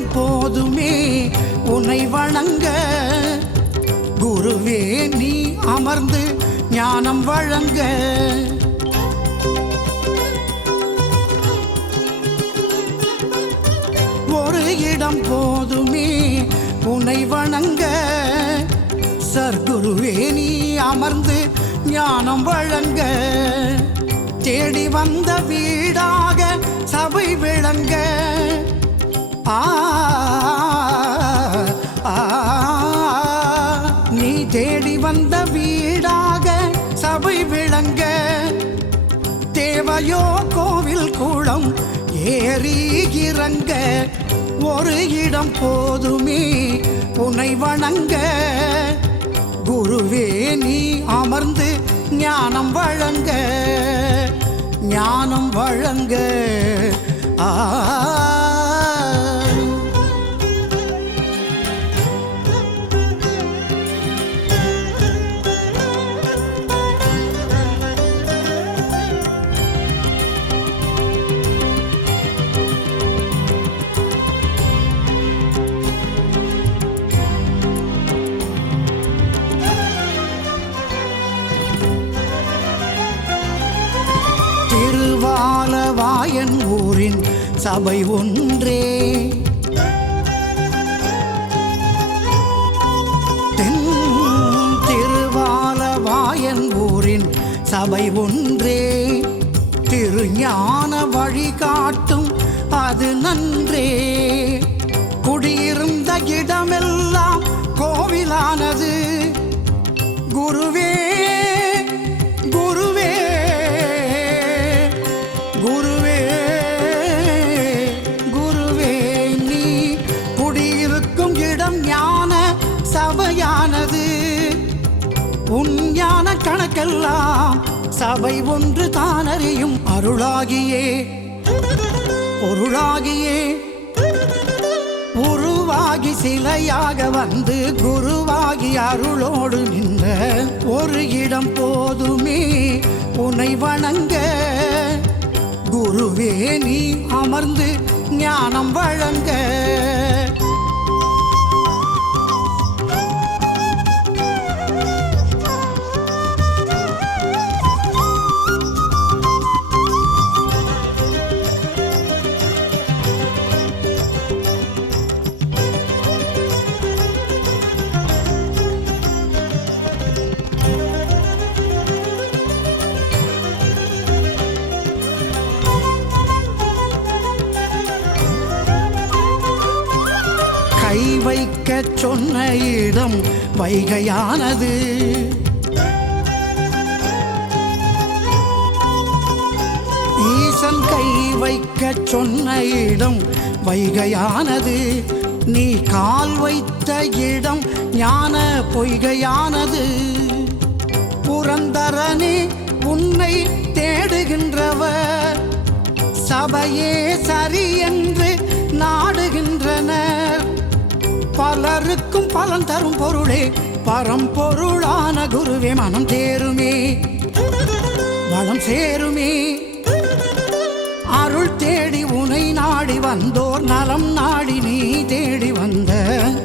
போதுமே உனை வணங்க. குருவே நீ அமர்ந்து ஞானம் வழங்க. ஒரு இடம் போதுமே உனை வணங்க. சர்க்குருவே நீ அமர்ந்து ஞானம் வழங்க. தேடி வந்த வீடாக சபை விளங்க. நீ தேடி வந்த வீடாக சபை விளங்க தேவையோ கோவில் கூடம் ஏறி இறங்க. ஒரு இடம் போதுமே உனை வணங்க. குருவே நீ அமர்ந்து ஞானம் வழங்க. ஞானம் வழங்க. ஆ திருவாலவாயன் ஊரின் சபை ஒன்றே. தென் திருவாலவாயன் ஊரின் சபை ஒன்றே. திருஞான வழிகாட்டும் அது நன்றே. குடியிருந்த இடமெல்லாம் கோவிலானது. குருவே சபை ஒன்று தானறியும் அருளாகியே பொருளாகியே. உருவாகி சிலையாக வந்து குருவாகி அருளோடு நின்ற ஒரு இடம் போதுமே உனை வணங்க. குருவே நீ அமர்ந்து ஞானம் வழங்க. வைக்கச் சொன்ன இடம் வைகையானது. ஈசன் கை வைக்கச் சொன்ன இடம் வைகையானது. நீ கால் வைத்த இடம் ஞான பொய்கையானது. புரந்தரனே உன்னை தேடுகின்றவர். சபையே சரி என்று நாடுகின்றனர் பலருக்கும் பலன் தரும் பொருளே. பரம்பொருளான குருவே மனம் தேருமே. வளம் சேருமே. அருள் தேடி உனை நாடி வந்தோர் நலம் நாடி நீ தேடி வந்த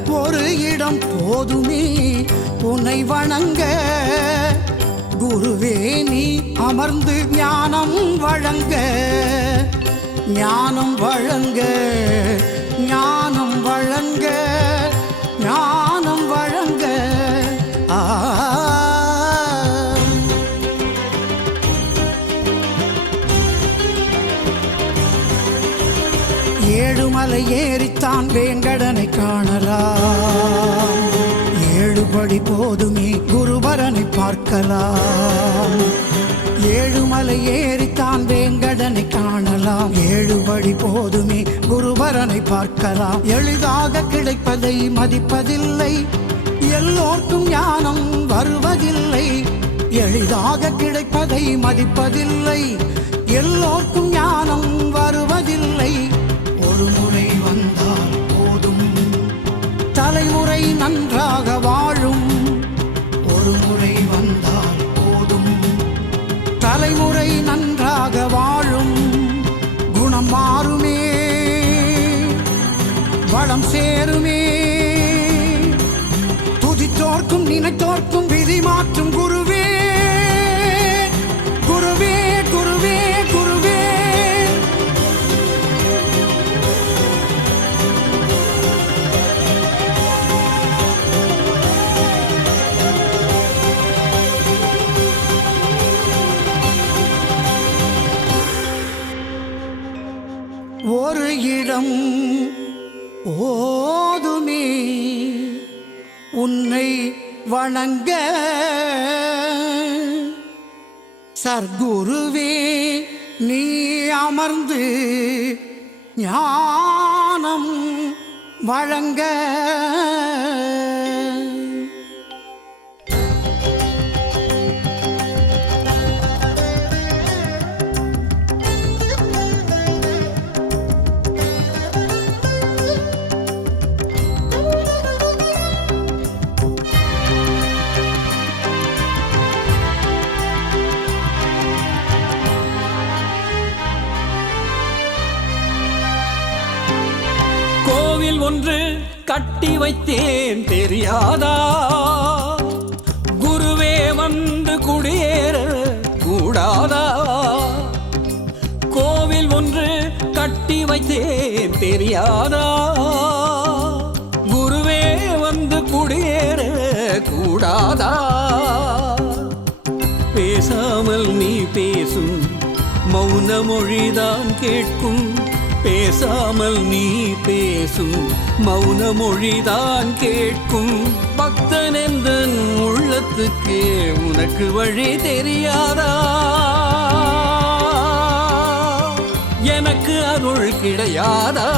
ஒரு இடம் போதுமே. உன்னை வணங்க குருவே நீ அமர்ந்து ஞானம் வழங்க. ஞானம் வழங்க ஞானம் ஏழுமலை ஏறித்தான் வேங்கடனை காணலாம். ஏழுபடி போதுமே குருபரனை பார்க்கலாம். ஏழுமலை ஏறித்தான் வேங்கடனை காணலாம். ஏழுபடி போதுமே குருபரனை பார்க்கலாம். எளிதாக கிடைப்பதை மதிப்பதில்லை. எல்லோர்க்கும் ஞானம் வருவதில்லை. எளிதாக கிடைப்பதை மதிப்பதில்லை. எல்லோர்க்கும் ஞானம் வருவதில்லை. ஒரு முறை வந்தால் போதும். தலைமுறை நன்றாக வாழும். ஒரு முறை வந்தால் போதும். தலைமுறை நன்றாக வாழும். குணம் மாறுமே. வளம் சேருமே. துதித்தோர்க்கும் நினைத்தோர்க்கும் விதி மாற்றும் குருவே. உன்னை வணங்க. சர்க்குருவே நீ அமர்ந்து ஞானம் வழங்க. கோவில் ஒன்று கட்டி வைத்தேன் தெரியாதா? குருவே வந்து குடியேற கூடாதா? கோவில் ஒன்று கட்டி வைத்தேன் தெரியாதா? குருவே வந்து குடியேற கூடாதா? பேசாமல் நீ பேசும் மௌன மொழிதான் கேட்கும் பேசாமல் நீ பேசும் மௌன மொழிதான் கேட்கும். பக்தன் உள்ளத்துக்கே உனக்கு வழி தெரியாதா? எனக்கு அருள் கிடையாதா?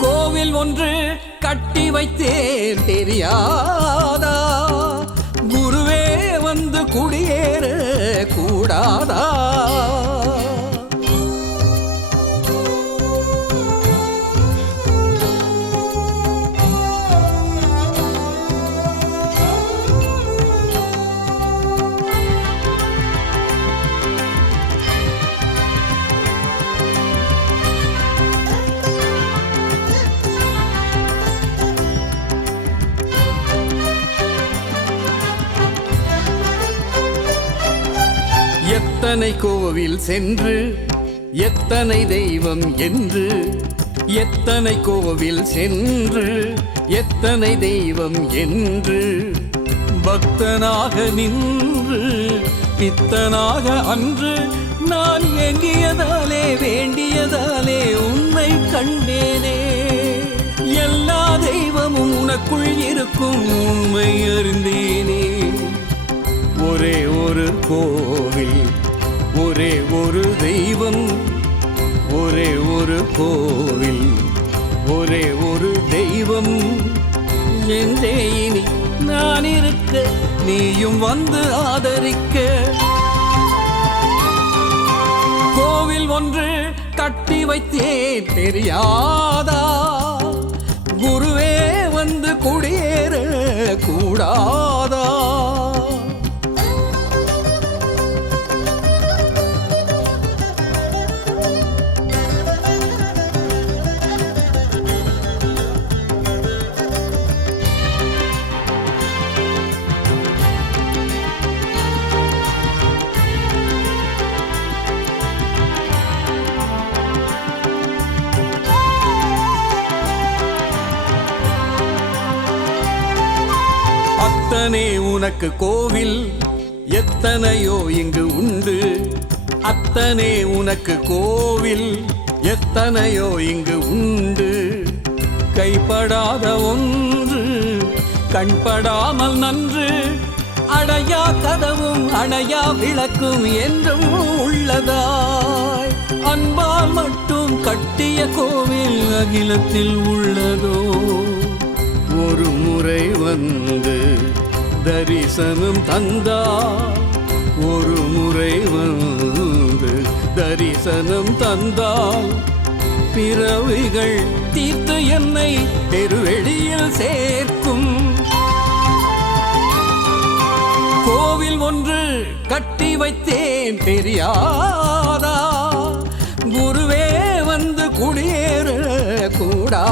கோவில் ஒன்று கட்டி வைத்தேன் தெரியா எத்தனை கோவில் சென்று எத்தனை தெய்வம் என்று. எத்தனை கோவில் சென்று எத்தனை தெய்வம் என்று. பக்தனாக நின்று பித்தனாக அன்று. நான் எங்கியதாலே வேண்டியதாலே உன்னை கண்டேனே. எல்லா தெய்வமும் உனக்குள் இருக்கும் உண்மை அறிந்தேனே. ஒரே ஒரு கோவில் ஒரே ஒரு தெய்வம் ஒரே ஒரு கோவில் ஒரே ஒரு தெய்வம். என்றே இனி நான் இருக்க நீயும் வந்து ஆதரிக்க. கோவில் ஒன்று கட்டி வைத்தே தெரியாதா? உனக்கு கோவில் எத்தனையோ இங்கு உண்டு. அத்தனை உனக்கு கோவில் எத்தனையோ இங்கு உண்டு. கைப்படாத ஒன்று கண்படாமல் நன்று. அடையா கதவும் அணையா விளக்கும் என்றும் உள்ளதாய். அன்பால் மட்டும் கட்டிய கோவில் அகிலத்தில் உள்ளதோ? ஒரு முறை வந்து தரிசனம் தந்தா. ஒரு முறை வந்து தரிசனம் தந்தால் பிறவிகள் தீர்த்து என்னை பெருவெளியில் சேர்க்கும். கோவில் ஒன்று கட்டி வைத்தேன் தெரியாதா? குருவே வந்து குடியேற கூடா